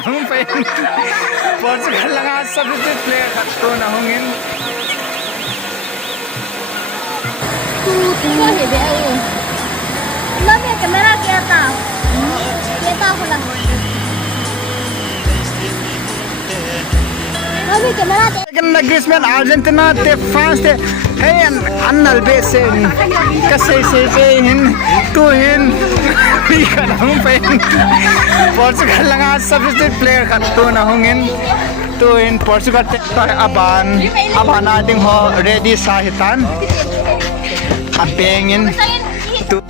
kanang pa yun. Portugal lang nga substitute player katto na hungin. Tingko ni Beo. Lami ang kamera kita. Kita ko lang. Lami kamera. लेकिन Griezmann Argentina ते फ्रांस ते है अन्नल बेसे कसे से हिन तू हिन kanang pa yun. Portugal lang nga substitute player katto na hungin. Tuin Portugal te aban nating ho ready sa hitan. Apengin tu